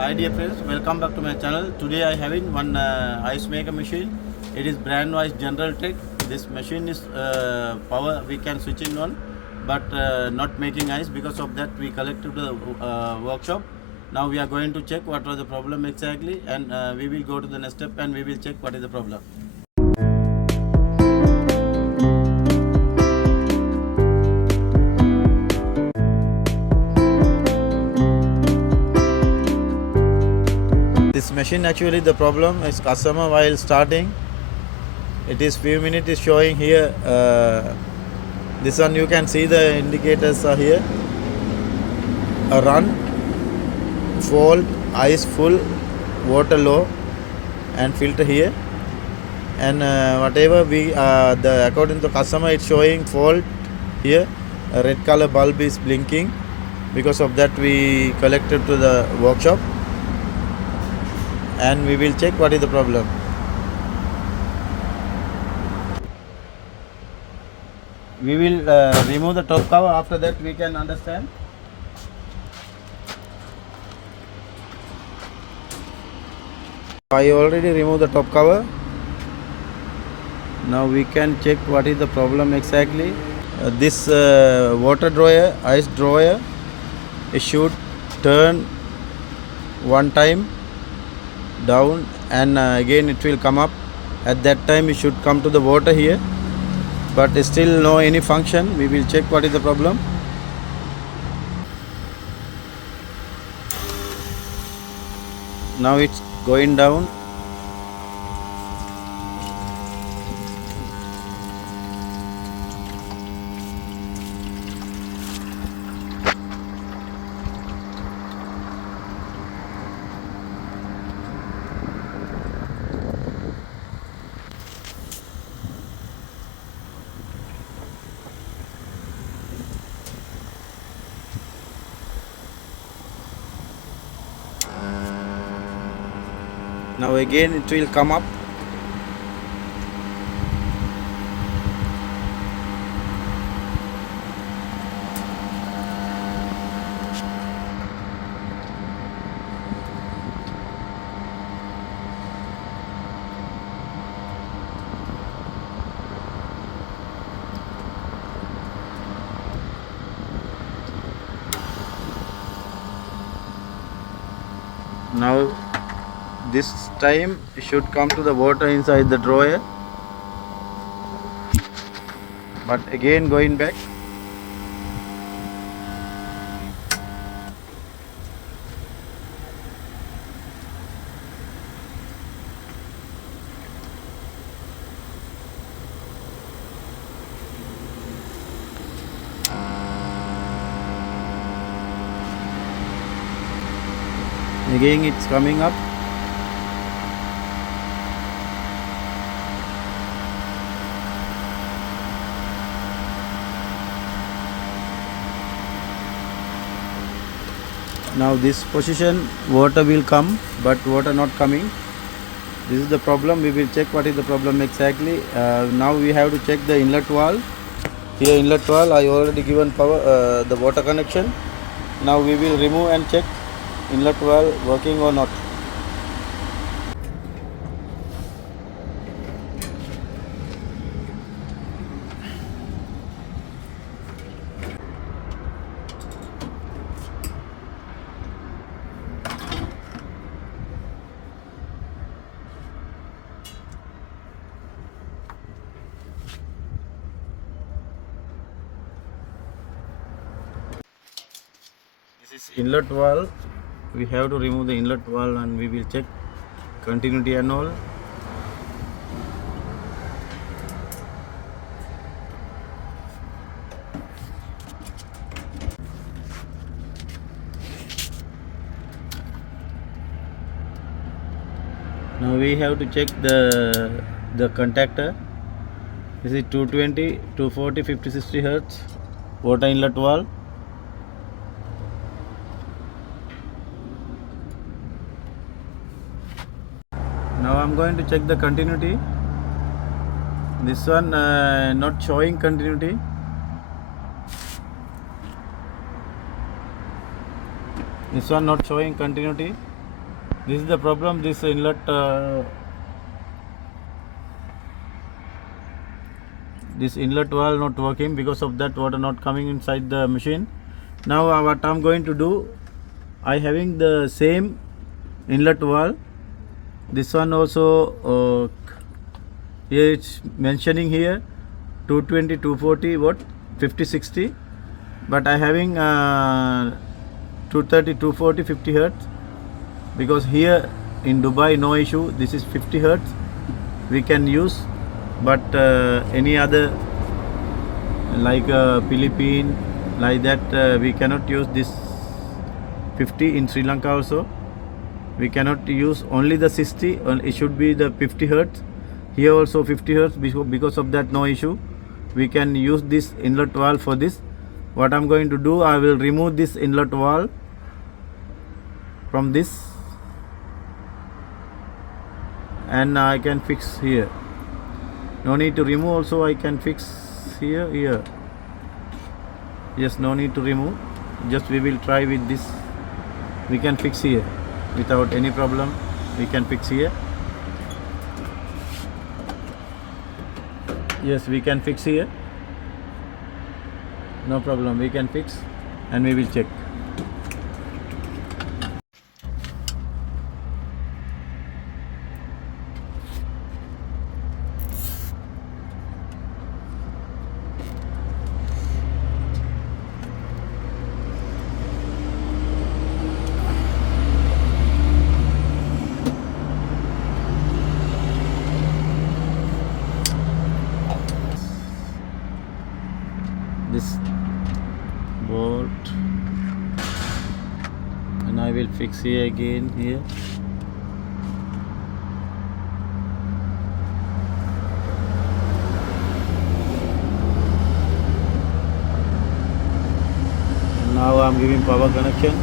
Hi dear friends, welcome back to my channel. Today I having one ice maker machine. It is brand wise General Tech. This machine is power we can switch it on, but not making ice. Because of that we collected to the workshop. Now we are going to check what was the problem exactly, and we will go to the next step and we will check what is the problem. This machine actually the problem is customer while starting, it is few minutes is showing here. This one you can see the indicators are here. A run, fault, ice full, water low, and filter here. And whatever we the according to the customer it's showing fault here. A red color bulb is blinking. Because of that we collected to the workshop and we will check what is the problem. We will remove the top cover. After that we can understand. I already removed the top cover. Now we can check what is the problem exactly. This water dryer, ice dryer, it should turn one time down and again it will come up. At that time it should come to the water here, but still no any function. We will check what is the problem. Now it's going down. Now again it will come up. Now this time it should come to the water inside the dryer, but again going back. Again it's coming up. Now this position water will come, but water not coming. This is the problem. We will check what is the problem exactly. Now we have to check the inlet valve. Here inlet valve I already given power the water connection. Now we will remove and check inlet valve working or not. This is inlet valve. We have to remove the inlet valve and we will check continuity and all. Now we have to check the contactor. This is 220, 240, 50, 60 Hertz water inlet valve. Now I'm going to check the continuity. This one not showing continuity. This one not showing continuity. This is the problem. This inlet valve not working, because of that water not coming inside the machine. Now what I'm going to do, I having the same inlet valve. This one also here it's mentioning here 220 240 watt 50 60, but I having 230 240 50 hertz, because here in Dubai no issue, this is 50 hertz we can use, but any other like Philippines like that we cannot use this 50. In Sri Lanka also we cannot use only the 60, it should be the 50 hertz. Here also 50 hertz, because of that no issue, we can use this inlet valve for this. What I'm going to do, I will remove this inlet valve from this and I can fix here. No need to remove also, I can fix here. Yes, no need to remove, just we will try with this. We can fix here without any problem. We can fix here. Yes, we can fix here, no problem, we can fix and we will check. This bolt and I will fix here again here. Now I'm giving power connection.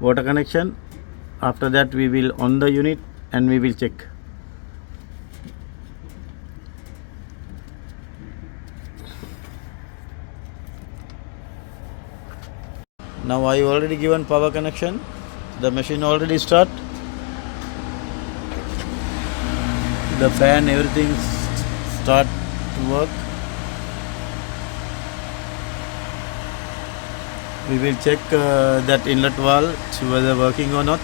Water connection. After that we will on the unit and we will check. Now I already given power connection. The machine already start. The fan, everything start to work. We will check that inlet valve whether working or not.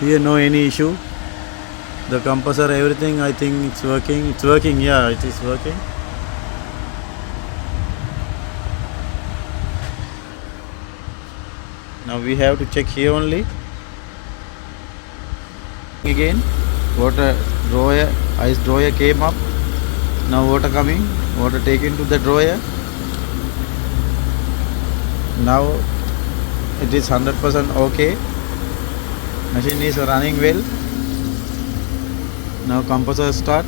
Here no any issue. The compressor, everything, I think it's working. It's working, yeah, it is working. Now we have to check here only. Again, water drawer, ice drawer came up. Now water coming, water taken to the drawer. Now it is 100% okay. Machine is running well. Now compressor start.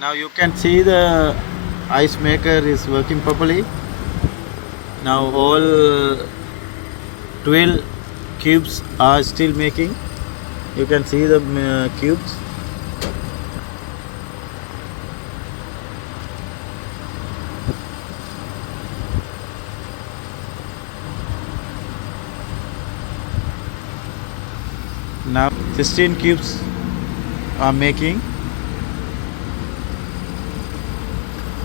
Now you can see the ice maker is working properly. Now all 12 cubes are still making. You can see the cubes. Now 16 cubes are making.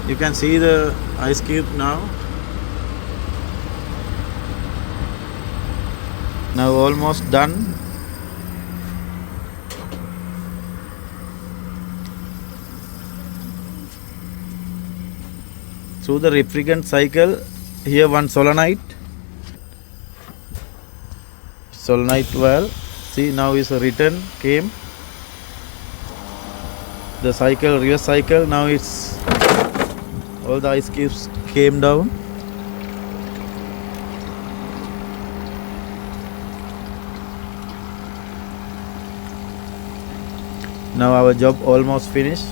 You can see the ice cube now. Now almost done. Through the refrigerant cycle, here one solenoid valve. See, now is a return came. The cycle, reverse cycle, now it's all the ice cubes came down. Now our job almost finished.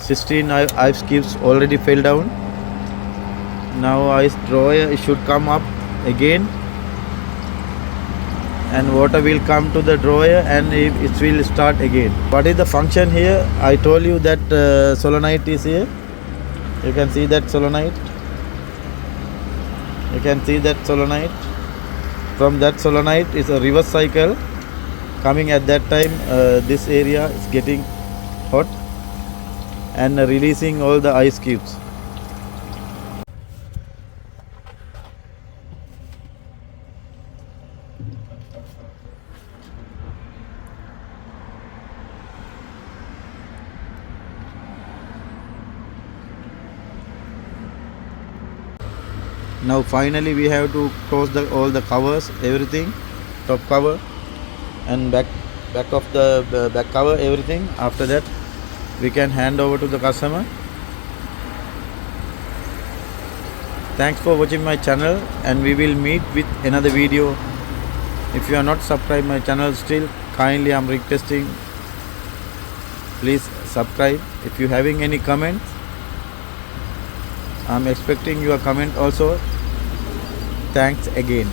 16 ice cubes already fell down. Now ice drawer should come up again, and water will come to the drawer and it will start again. What is the function here? I told you that solenoid is here. You can see that solenoid. You can see that solenoid. From that solenoid is a reverse cycle coming at that time. This area is getting hot and releasing all the ice cubes. Now finally we have to close all the covers, everything, top cover and back of the back cover, everything. After that we can hand over to the customer. Thanks for watching my channel, and we will meet with another video. If you are not subscribed my channel still, kindly I'm requesting, please subscribe. If you having any comments, I'm expecting your comment also. Thanks again.